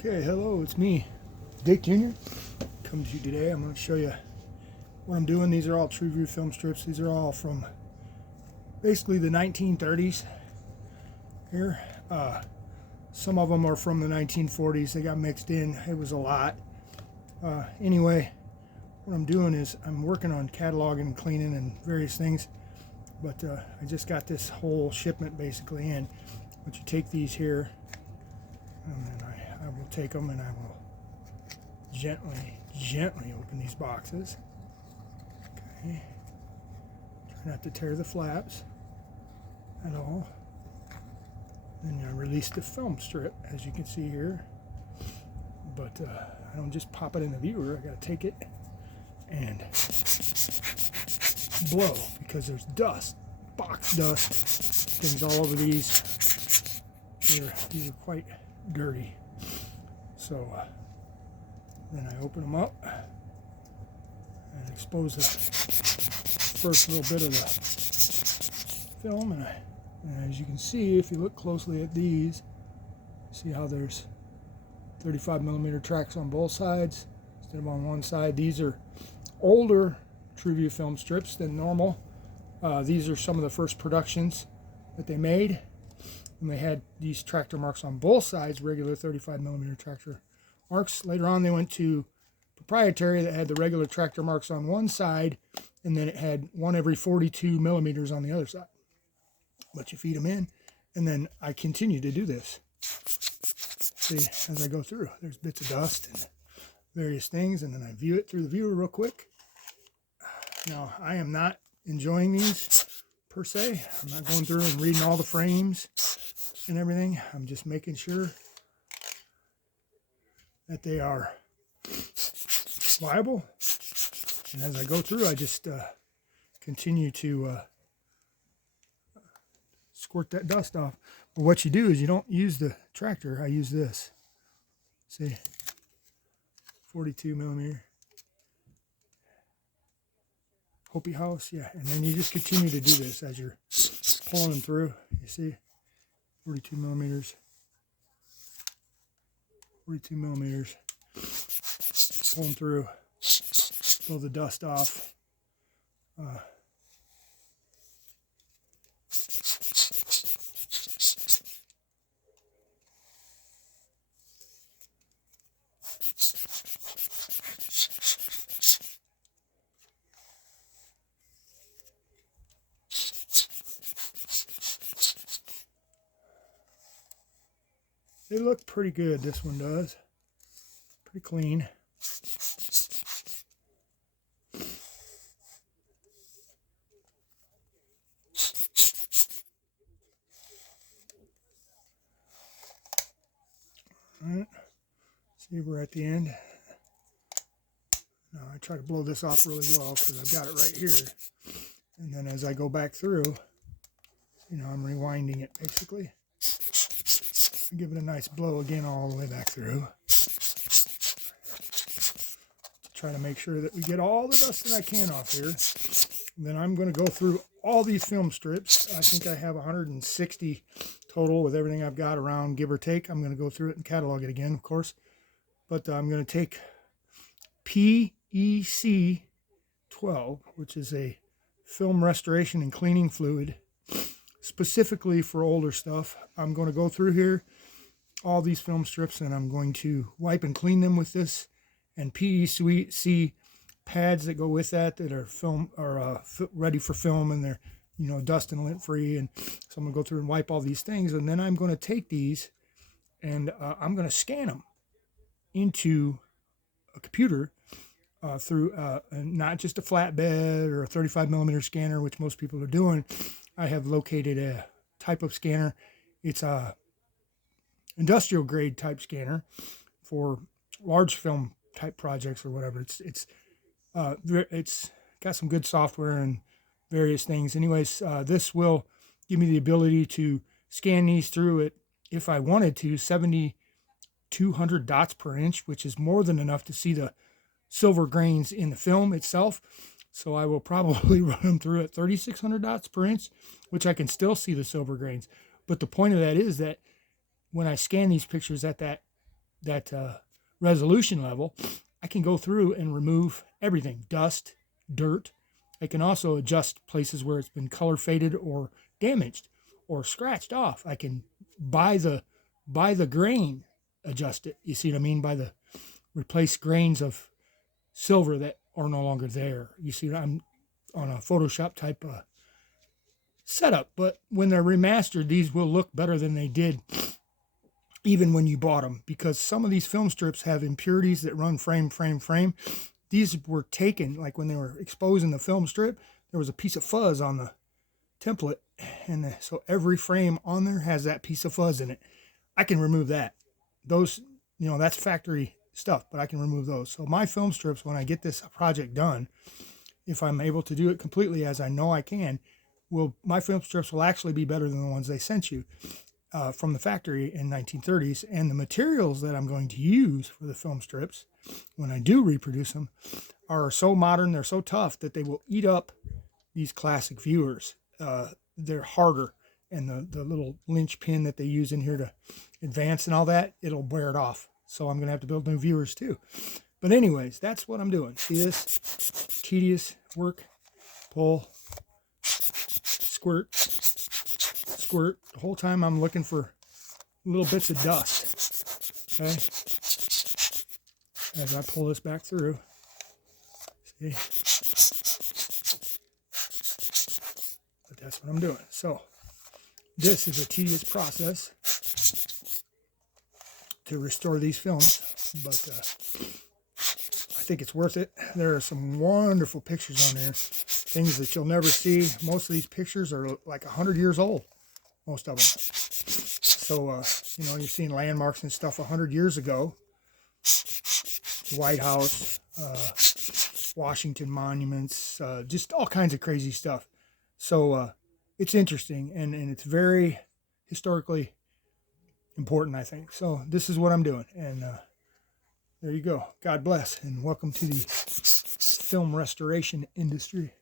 Okay, hello, it's me, Dick Jr. Coming to you today. I'm going to show you what I'm doing. These are all Tru-vue film strips. These are all from basically the 1930s here. Some of them are from the 1940s. They got mixed in. It was a lot. Anyway, what I'm doing is I'm working on cataloging and cleaning and various things. But I just got this whole shipment basically in. But you take these here, and then I will take them and I will gently open these boxes. Okay. Try not to tear the flaps at all. Then I release the film strip, as you can see here. But I don't just pop it in the viewer. I got to take it and blow, because there's dust, box dust, things all over these. These are quite dirty. So then I open them up and expose the first little bit of the film, and as you can see, if you look closely at these, see how there's 35mm tracks on both sides instead of on one side. These are older Tru-vue film strips than normal. These are some of the first productions that they made, and they had these tractor marks on both sides, regular 35mm tractor marks. Later on they went to proprietary that had the regular tractor marks on one side, and then it had one every 42mm on the other side. But you feed them in, and then I continue to do this. See, as I go through, there's bits of dust and various things, and then I view it through the viewer real quick. Now, I am not enjoying these per se. I'm not going through and reading all the frames and everything. I'm just making sure that they are viable. And as I go through, I just continue to squirt that dust off. But what you do is you don't use the tractor. I use this. See, 42mm. Hopi House, yeah. And then you just continue to do this as you're pulling them through. You see, 42mm, 42mm. Pull them through, blow the dust off. They look pretty good, this one does. Pretty clean. Alright, see, we're at the end. Now I try to blow this off really well because I've got it right here. And then as I go back through, you know, I'm rewinding it basically. Give it a nice blow again all the way back through. To try to make sure that we get all the dust that I can off here. And then I'm going to go through all these film strips. I think I have 160 total with everything I've got around, give or take. I'm going to go through it and catalog it again, of course. But I'm going to take PEC 12, which is a film restoration and cleaning fluid, specifically for older stuff. I'm going to go through here, all these film strips, and I'm going to wipe and clean them with this, and PEC pads that go with that are film or ready for film, and they're, you know, dust and lint free. And so I'm gonna go through and wipe all these things, and then I'm going to take these and I'm going to scan them into a computer through not just a flatbed or a 35mm scanner, which most people are doing. I have located a type of scanner. It's a industrial grade type scanner for large film type projects or whatever. It's got some good software and various things. Anyways, this will give me the ability to scan these through it, if I wanted to, 7,200 dots per inch, which is more than enough to see the silver grains in the film itself. So I will probably run them through at 3,600 dots per inch, which I can still see the silver grains. But the point of that is that when I scan these pictures at that resolution level, I can go through and remove everything, dust, dirt. I can also adjust places where it's been color faded or damaged or scratched off. I can by the grain adjust it. You see what I mean? By the replace grains of silver that are no longer there. You see, I'm on a Photoshop type setup, but when they're remastered, these will look better than they did even when you bought them, because some of these film strips have impurities that run frame. These were taken, like when they were exposing the film strip, there was a piece of fuzz on the template, and so every frame on there has that piece of fuzz in it. I can remove that. Those, that's factory stuff, but I can remove those. So my film strips, when I get this project done, if I'm able to do it completely as I know I can, my film strips will actually be better than the ones they sent you from the factory in 1930s. And the materials that I'm going to use for the film strips, when I do reproduce them, are so modern, they're so tough that they will eat up these classic viewers. They're harder, and the little linchpin that they use in here to advance and all that, it'll wear it off. So I'm going to have to build new viewers too. But anyways, that's what I'm doing. See this? Tedious work. Pull. Squirt. Squirt. The whole time I'm looking for little bits of dust. Okay? As I pull this back through. See? But that's what I'm doing. So this is a tedious process to restore these films, but I think it's worth it. There are some wonderful pictures on there, things that you'll never see. Most of these pictures are like 100 years old, most of them. So, you're seeing landmarks and stuff 100 years ago. White House, Washington monuments, just all kinds of crazy stuff. So it's interesting, and it's very historically important, I think. So this is what I'm doing, and there you go. God bless, and welcome to the film restoration industry.